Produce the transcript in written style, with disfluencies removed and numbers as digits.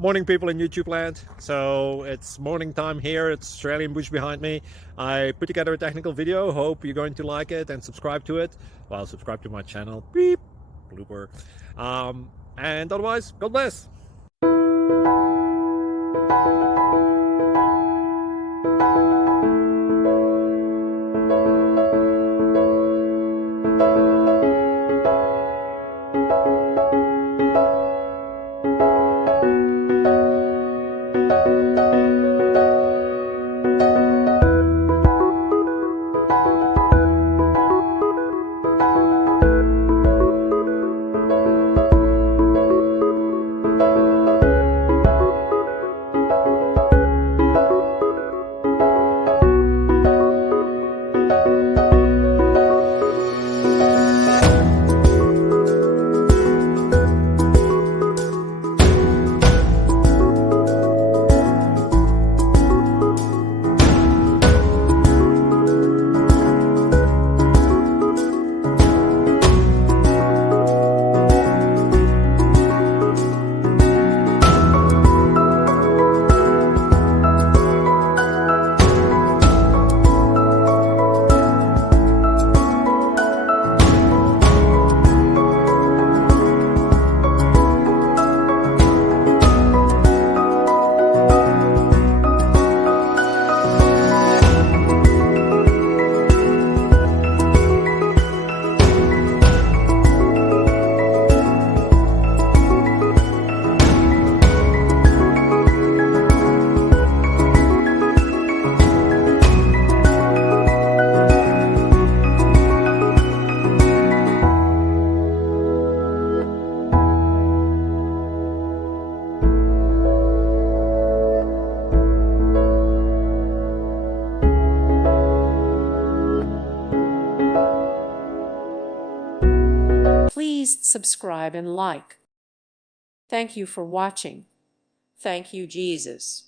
Morning, people in YouTube land. So it's morning time here. It's Australian bush behind me. I put together a technical video. Hope you're going to like it and subscribe to it. Well, subscribe to my channel. Beep. Blooper. And otherwise, God bless. Please subscribe and like. Thank you for watching. Thank you, Jesus.